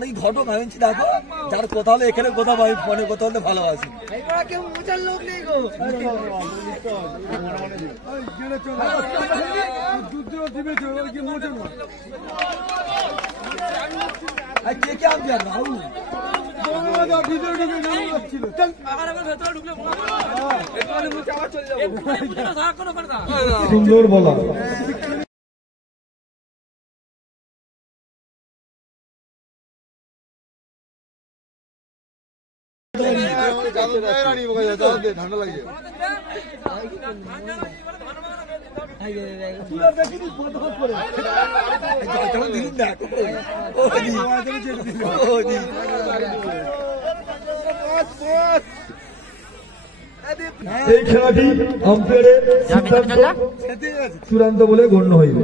ঘটনা হয়েছে দেখো, যার কথা হলে এখানে কথা ভাই ফোনে কথা হলে ভালোবাসি। কেউ মোচার লোক নেই গো। কে কে আমি আর রাহুল ভিতরে ঢুকে সুন্দর বলা। ঠান্ডা লাগে এই খেলাটি আম্পায়ারের সিদ্ধান্ত চূড়ান্ত বলে গণ্য হইবে।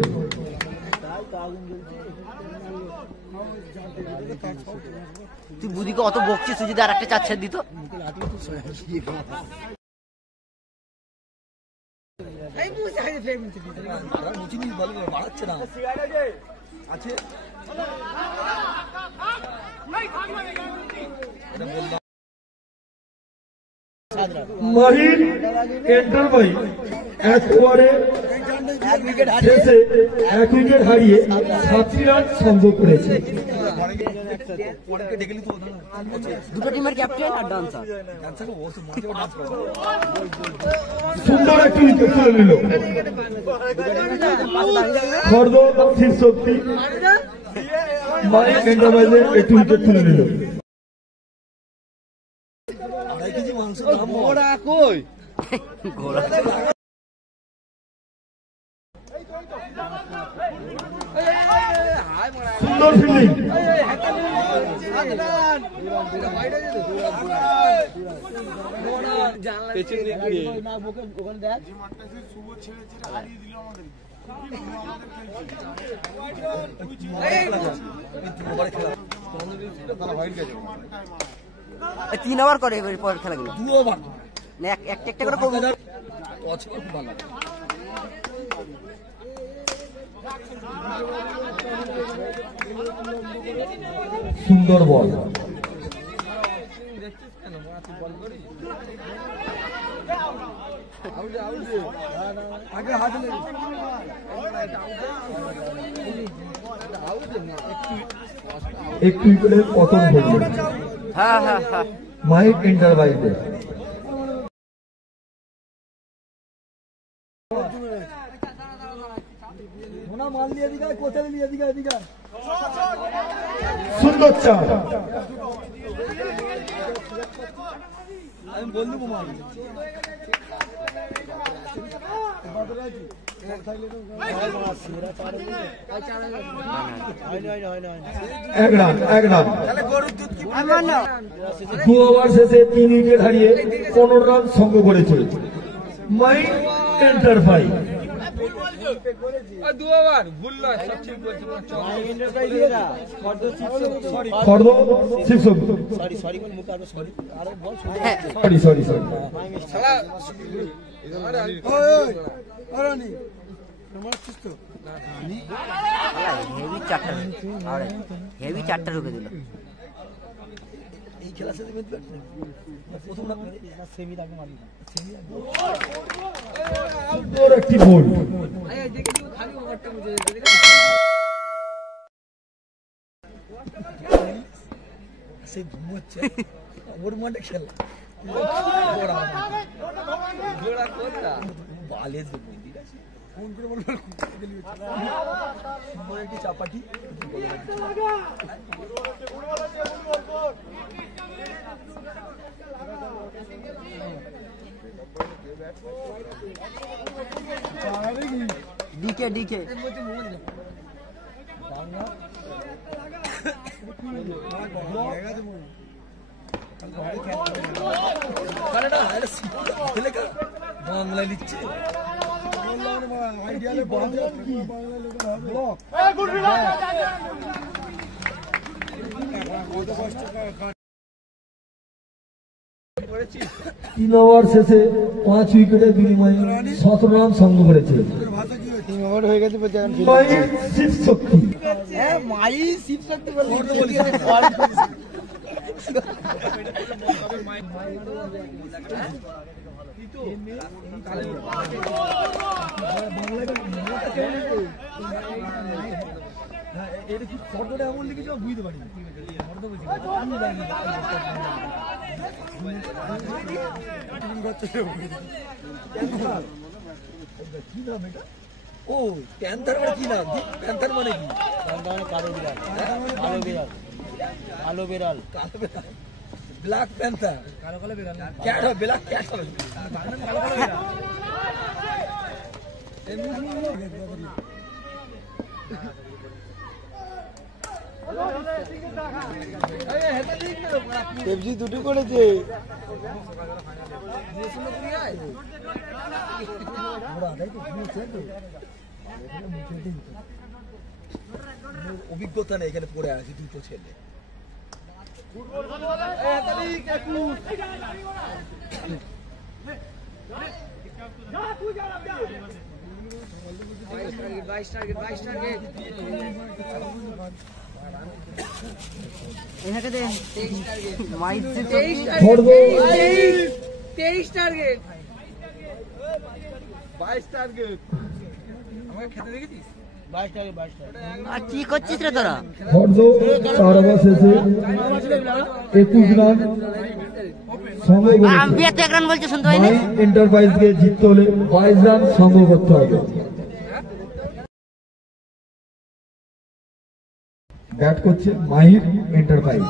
তুই বুদিকে অত বকছিস, তুই যদি আর একটা চাচ্ছে দিত। মাহির এন্টারপ্রাইজ একবারে শেষে 1 উইকেট হারিয়ে 7 রান সংগ্রহ করেছে। দুটো টিমের ক্যাপ্টেন আর ডান্সার সুন্দর একটি উইকেট তুলে নিল খর্দ শক্তি। মাহির এন্টারপ্রাইজের একটি উইকেট তুলে নিল। সুন্দর ফিল্ডিং। তিন ওভার করে এবার পরের খেলাগুলো 2 ওভার না, একটা একটা করে করবো। সুন্দর বল। একটু করে পতন হল মাহির এন্টারপ্রাইজের। সুন্দর চার। আমি বললু এক রান 2 ওভার শেষে 3 উইকেট হারিয়ে 15 রান সংগ্রহ করেছে মাহির এন্টারপ্রাইজ। খর্দ হেভি চারটা ঢুকে দিল। এই খেলা সাথে প্রথম একটি বল। সেই ঘুমোচ্ছে ওর মনে খেলা বালে ফোন করে বলবো একটি চাপাটি। ডিকে ডিকে বাংলা লিখছে আইডিয়া বাংলা কি ব্লক 3 ওভার শেষে 5 উইকেটের বিনিময়ে 17 রান সংগ্রহ করেছে। মাহির শিব শক্তি ও প্যান্থার মানে কি নাম? প্যান্থার মানে কি? কালো বিড়াল, কালো বিড়াল, কালো বিড়াল, ব্ল্যাক প্যান্থার, কালো কালো বিড়াল, ক্যাট হবে, ব্ল্যাক ক্যাট হবে। দুটো করেছে অভিজ্ঞতা নেই, এখানে পড়ে আছে দুটো ছেলে। আর কি করছিস রে তোরা? ফর্দ 4 ওভার শেষে 21 রান সংগ্রহ করেছে। আম্পায়ার তো 1 রান বলছে, শুনতে পাইনি। মাই এন্টারপ্রাইজকে জিততে হলে 22 রান সংগ্রহ করতে হবে। ব্যাট করছে মাহির এন্টারপ্রাইজ।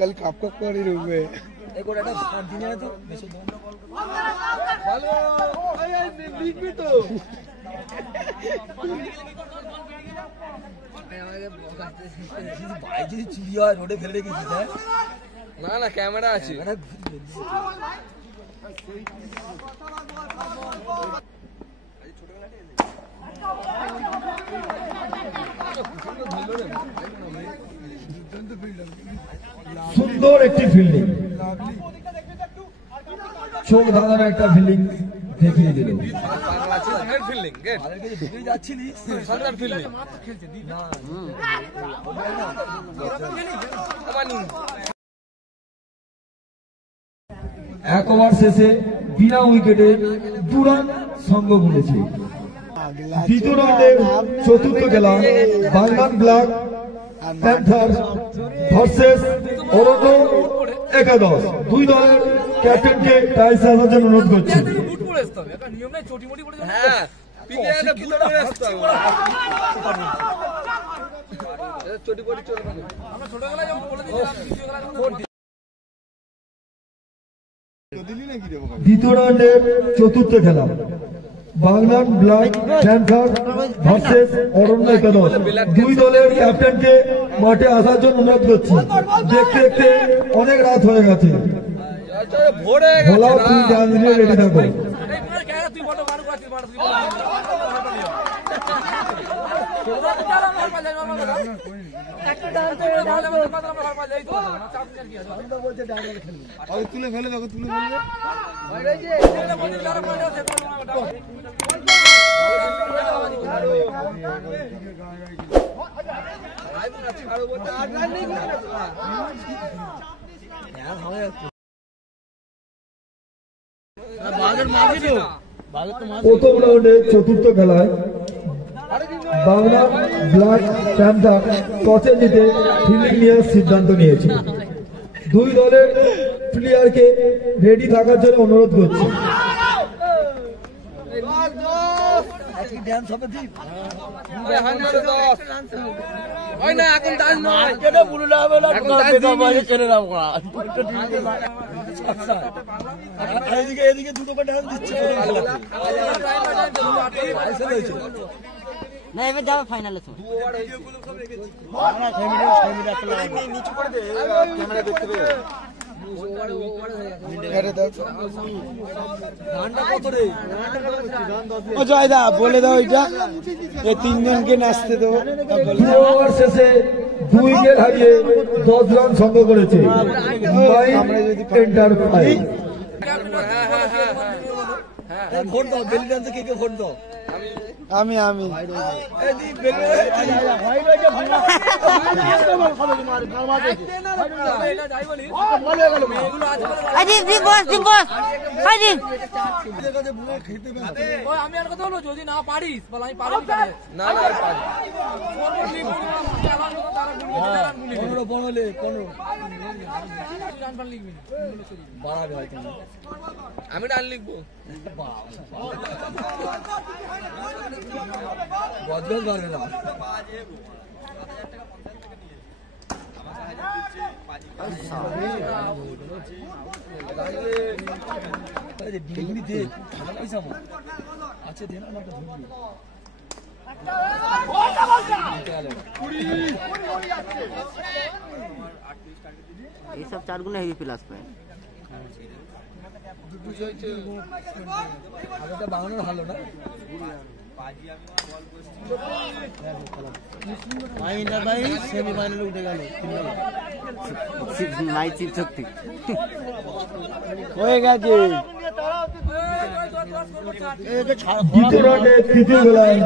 कल कप कप कर ही रुके एक और এটা শান্তি না তো বেশি ভালো লিখবি তো ভাই যদি চুরি হয় রোডে ফেলে রেখেছিস হ্যাঁ? না না ক্যামেরা আছে। সুন্দর একটি ফিল্ডিং, চোখ ধাঁধানো একটা ফিল্ডিং দেখিয়ে দিল। এক ওভার শেষে বিনা উইকেটে 2 রান সংগ্রহ করেছে। দ্বিতীয় রাউন্ডের চতুর্থ খেলা বাংলান ব্ল্যাক প্যান্থার ভার্সেস অরণ্য একাদশ। 2 দলের ক্যাপ্টেনকে টাইস আসার জন্য অনুরোধ করছি। দ্বিতীয় রাউন্ডের চতুর্থ খেলা বাংলান ব্ল্যাক প্যান্থার ভার্সেস অরণ্য একাদশ। 2 দলের ক্যাপ্টেনকে মাঠে আসার জন্য অনুরোধ করছি। দেখতে দেখতে অনেক রাত হয়ে গেছে। ভোলা তুমি ডান্স নিয়ে রেডি থাকো। তুলে ফেলে দেখো, তুলে ফেলবে। প্রথম রাউন্ডে চতুর্থ খেলায় বাংলা ব্ল্যাক প্যান্থার টসে জিতে ফিল্ডিং নেওয়ার সিদ্ধান্ত নিয়েছে। 2 দলের প্লেয়ারকে রেডি থাকার জন্য অনুরোধ করছি। এদিকে দুটো ডান্স দিচ্ছে না, এবার যাবে ফাইনালে। নিচু করে দে, ক্যামেরা দেখতে পেয়ে ও জয়দা বলে দাও এটা এই তিনজনকে নাচতে দেবো। পুরো ওভার শেষে 2 উইকেট হারিয়ে 10 রান সংগ্রহ করেছে এন্টারপ্রাইজ। ভোট দাও, বেলি ডান্সে কে কে ভোট দাও? আমি যদি না পারিস বল আমি পারি না আমি ডান লিখবো। বদল পারবে না। ডিগ্রি দে আচ্ছা দে না আমাকে ঢুকবি এইসব 4 গুণে হেভি প্লাস পায়। আগেটা বাঙানোর ভালো না। সেমিফাইনালে উঠে গেল নাই চিপ শক্তি হয়ে গেছে। দ্বিতীয় রাউন্ডে তৃতীয় খেলায়